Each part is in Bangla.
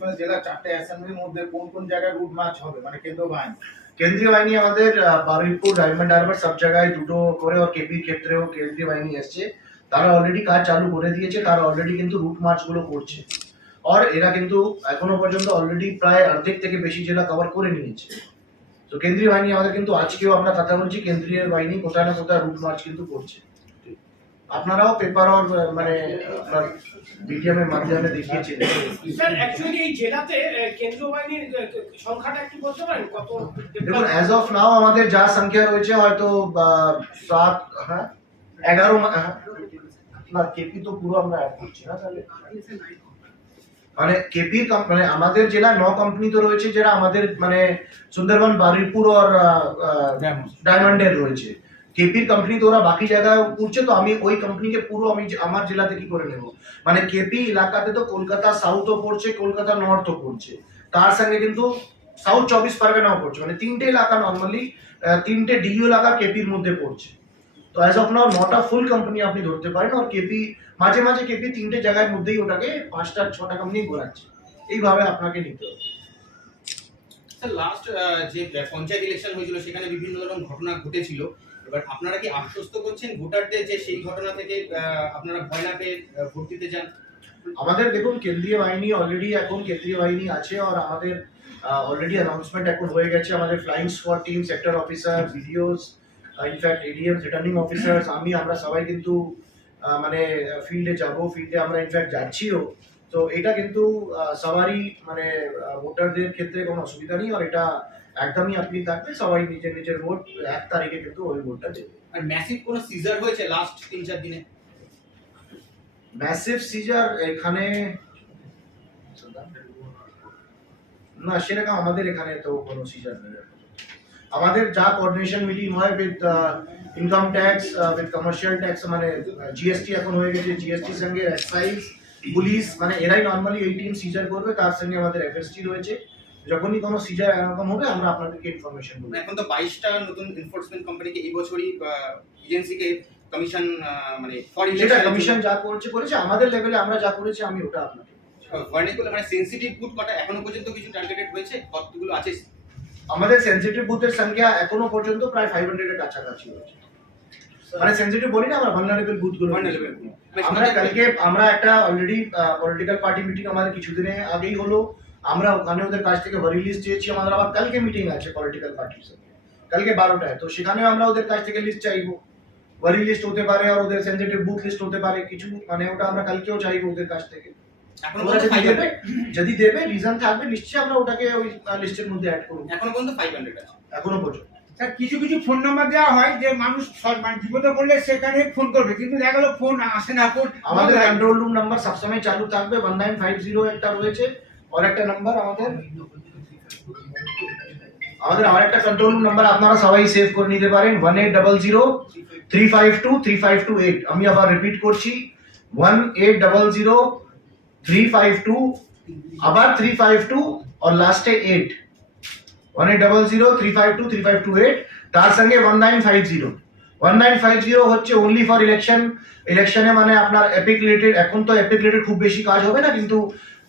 মানে জেলা চারটে অ্যাসেম্বলির মধ্যে কোন কোন জায়গায় রুট মার্চ হবে? মানে কেন্দ্র বাহিনী। কেন্দ্রীয় বাহিনী আমাদের বারুইপুর, ডায়মন্ড হারবার সব জায়গায় দুটো করে আর কেপির ক্ষেত্রেও কেন্দ্রীয় বাহিনী এসছে। তারা অলরেডি কাজ চালু করে দিয়েছে, তারা অলরেডি কিন্তু রুট মার্চগুলো করছে। আর এরা কিন্তু এখনও পর্যন্ত অলরেডি প্রায় অর্ধেক থেকে বেশি জেলা কভার করে নিয়েছে। তো কেন্দ্রীয় বাহিনী আমাদের কিন্তু আজকেও আমরা কথা বলছি, কেন্দ্রীয় বাহিনী কোথায় না কোথায় রুট মার্চ কিন্তু করছে। আপনারাও পেপার আহ, মানে আপনার মিডিয়ামের মাধ্যমে দেখিয়েছেন। স্যার অ্যাকচুয়ালি এই জেলাতে আহ, কেন্দ্রীয় বাহিনীর সংখ্যাটা একটু বলতে পারেন? কত দেখুন অ্যাজ অফ নাও আমাদের যা সংখ্যা রয়েছে হয়তো বা, সাত হ্যাঁ এগারো হ্যাঁ। না কেপি তো পুরো আমরা অ্যাড করছি না তাহলে। মানে কেপি মানে আমাদের জেলায় ন কোম্পানি তো রয়েছে যারা আমাদের মানে সুন্দরবন বারুইপুর আর ডায়মন্ডের রয়েছে। কেপির কোম্পানি তো ওরা বাকি জায়গায় করছে তো আমি ওই কোম্পানিকে পুরো আমি আমার জেলাতে কি করে নেব? মানে কেপি এলাকাতে তো কলকাতা সাউথও পড়ছে, কলকাতা নর্থও পড়ছে। তার সঙ্গে কিন্তু সাউথ চব্বিশ পরগনাও পড়ছে। মানে তিনটে এলাকা নর্মালি তিনটে ডিইউ এলাকা কেপির মধ্যে পড়ছে। তো অ্যাজ অফ নাও নটা ফুল কোম্পানি আপনি ধরতে পারেন, আর কেপি, মাঝে মাঝে কেপি তিনটে জায়গার মধ্যেই ওটাকে পাঁচটা, ছটা কোম্পানি ঘোরাচ্ছে। এইভাবে আপনাকে নিতে হবে। স্যার লাস্ট যে পঞ্চায়েত ইলেকশন হয়েছিল, সেখানে বিভিন্ন রকম ঘটনা ঘটেছিল। এবার আপনারা কি আশ্বস্ত করছেন ভোটারদের যে সেই ঘটনা থেকে আপনারা ভয় না পেয়ে ভোট দিতে চান? আমাদের দেখুন, কেন্দ্রীয় বাহিনী অলরেডি এখন, কেন্দ্রীয় বাহিনী আছে আর আমাদের অলরেডি অ্যানাউন্সমেন্ট এখন হয়ে গেছে। আমাদের flying squad team sector officer videos in fact ADM returning officers আমি, আমরা সবাই কিন্তু মানে ফিল্ডে যাব ফিল্ডে আমরা ইনফ্যাক্ট যাচ্ছিও। তো এটা কিন্তু আহ, সবারই মানে ভোটারদের ক্ষেত্রে কোনো অসুবিধা নেই আর এটা একদমই আপনি থাকবে সবাই নিজের নিজের ভোট এক তারিখে কিন্তু ওই ভোটটা দেবে। আর ম্যাসিভ কোনো সিজার হয়েছে লাস্ট তিন চার দিনে? ম্যাসিভ সিজার এখানে না সেরকম আমাদের এখানে তো কোনো সিজার নেই। আমাদের যা কোঅর্ডিনেশন মিটিং হয় with income tax with commercial tax মানে জিএসটি এখন হয়ে গেছে জিএসটির সঙ্গে এক্সাইজ পুলিশ মানে এরাই নর্মালি এই টিম সিজার করবে তার সঙ্গে আমাদের এফএসটি রয়েছে। যখনই কোনো সিজার এরকম হবে আমরা আপনাদেরকে ইনফরমেশন দেবো মানে এখন তো বাইশটা নতুন এনফোর্সমেন্ট কোম্পানিকে এই বছরই এজেন্সিকে কমিশন মানে ফর সেটা কমিশন যা করেছে করেছে। আমাদের লেভেলে আমরা যা করেছি আমি ওটা আপনাকে ভার্নিকুলো মানে সেনসিটিভ বুথ কটা এখনও পর্যন্ত কিছু টার্গেটেড হয়েছে? কতগুলো আছে? আমাদের সেন্সিটিভ বুথের সংখ্যা এখনও পর্যন্ত প্রায় ফাইভ হান্ড্রেডের কাছাকাছি রয়েছে মানে সেন্সিটিভ বলি না আমরা ভালনারেবল বুথগুলো. আমরা কালকে আমরা একটা অলরেডি পলিটিক্যাল পার্টি মিটিং আমাদের কিছুদিনে আগেই হলো। আমরা ওখানে ওদের কাছ থেকে লিস্ট চেয়েছি আমাদের আবার কালকে মিটিং আছে পলিটিক্যাল পার্টির সাথে কালকে বারোটায় তো সেখানেও আমরা ওদের কাছ থেকে লিস্ট চাইব। ভরি লিস্ট হতে পারে আর ওদের সেন্সিটিভ বুথ লিস্ট হতে পারে কিছু মানে ওটা আমরা কালকেও চাইব ওদের কাছ থেকে। যদি দেবে রিজন থাকবে নিশ্চয়ই আমরা ওটাকে ওই লিস্টের মধ্যে অ্যাড করব। এখনও পর্যন্ত ফাইভ হান্ড্রেড আছে। এখনও পর্যন্ত। কিছু কিছু ফোন নাম্বার দেওয়া হয় যে মানুষ মানে বিপদে পড়লে সেখানে ফোন করবে। কিন্তু দেখা গেলো ফোন আসে না। ফোন আমাদের কন্ট্রোল রুম নাম্বার সবসময় চালু থাকবে। ওয়ান নাইন ফাইভ জিরো একটা রয়েছে। আর একটা নাম্বার আমাদের। আমাদের আর একটা কন্ট্রোল রুম নাম্বার আপনারা সবাই সেভ করে নিতে পারেন। One eight double zero three five two three five two eight আমি আবার রিপিট করছি। One eight double zero three five two আবার থ্রি ফাইভ টু আর লাস্টে eight one double zero three five two three five two eight তার সঙ্গে one nine five zero one nine five zero হচ্ছে অনলি ফর ইলেকশন ইলেকশনে মানে আপনার এপিক রিলেটেড এখন তো এপিক রিলেটেড খুব বেশি কাজ হবে না, কিন্তু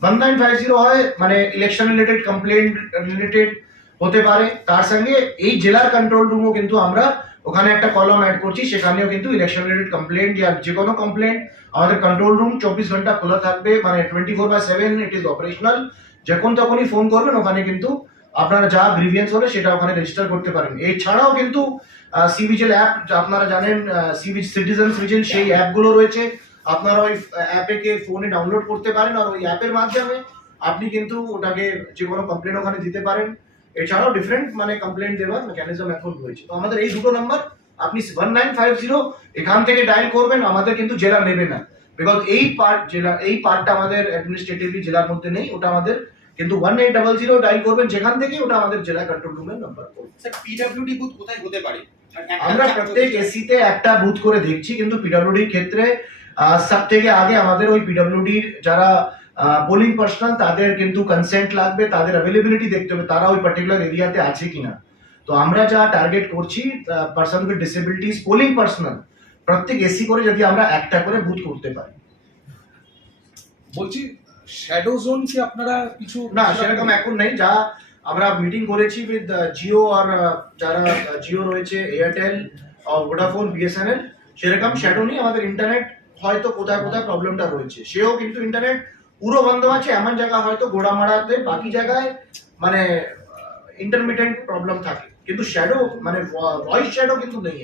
ওয়ান নাইন ফাইভ জিরো হয় মানে ইলেকশন রিলেটেড কমপ্লেন রিলেটেড হতে পারে। তার সঙ্গে এই জেলার কন্ট্রোল রুমও কিন্তু আমরা ওখানে একটা কলম অ্যাড করছি, সেখানেও কিন্তু ইলেকশন রিলেটেড কমপ্লেন या যে কোনো কমপ্লেন আমাদের কন্ট্রোল রুম চব্বিশ ঘণ্টা খোলা থাকবে মানে twenty four by seven it is operational যখন তখনই ফোন করবেন, ওখানে কিন্তু আপনারা যা গ্রিভিয়েন্স হলে সেটা ওখানে রেজিস্টার করতে পারেন। এছাড়াও কিন্তু সি ভিজিল অ্যাপ আপনারা জানেন সি ভিজ সিটিজেন্স ভিজিল সেই অ্যাপগুলো রয়েছে। আপনারা ওই অ্যাপে কে ফোনে ডাউনলোড করতে পারেন আর ওই অ্যাপের মাধ্যমে আপনি কিন্তু ওটাকে যে কোনো কমপ্লেন ওখানে দিতে পারেন। এছাড়াও ডিফারেন্ট মানে কমপ্লেন দেওয়ার মেকানিজম এখন রয়েছে। তো আমাদের এই দুটো নাম্বার আপনি ওয়ান নাইন ফাইভ জিরো এখান থেকে ডায়াল করবেন আমাদের কিন্তু জেলা নেবে না। বিকজ এই পার্ট জেলা এই পার্টটা আমাদের অ্যাডমিনিস্ট্রেটিভলি জেলার মধ্যে নেই ওটা আমাদের কিন্তু one eight double zero dial করবেন যেখান থেকে ওটা আমাদের জেলা কন্ট্রোল রুমের নাম্বার স্যার পিডব্লিউডি বুথ কোথায় হতে পারে? আমরা প্রত্যেক। এসিতে একটা বুথ করে দেখছি কিন্তু পিডব্লিউডির ক্ষেত্রে সব থেকে আগে আমাদের ওই পিডব্লিউডির যারা বোলিং পার্সোনাল তাদের কিন্তু কনসেন্ট লাগবে তাদের অ্যাভেলেবিলিটি দেখতে হবে তারা ওই পার্টিকুলার এরিয়াতে আছে কিনা। তো আমরা যা টার্গেট করছি person with disabilities polling personal প্রত্যেক এসি করে যদি আমরা একটা করে বুথ করতে পারি। বলছি শ্যাডো জোন কি আপনারা কিছু না, সেরকম এখন নেই। যা আমরা মিটিং করেছি উইথ জিও আর যারা জিও রয়েছে এয়ারটেল ভোডাফোন বিএসএনএল সেরকম শ্যাডো নেই। আমাদের ইন্টারনেট হয়তো কোথায় কোথায় প্রবলেমটা রয়েছে। সেও কিন্তু ইন্টারনেট পুরো বন্ধ আছে। এমন জায়গা হয়তো গোড়ামারাতে বাকি জায়গায় মানে ইন্টারমিডিয়েন্ট প্রবলেম থাকে। কিন্তু শ্যাডো মানে ভয়েস শ্যাডো কিন্তু নেই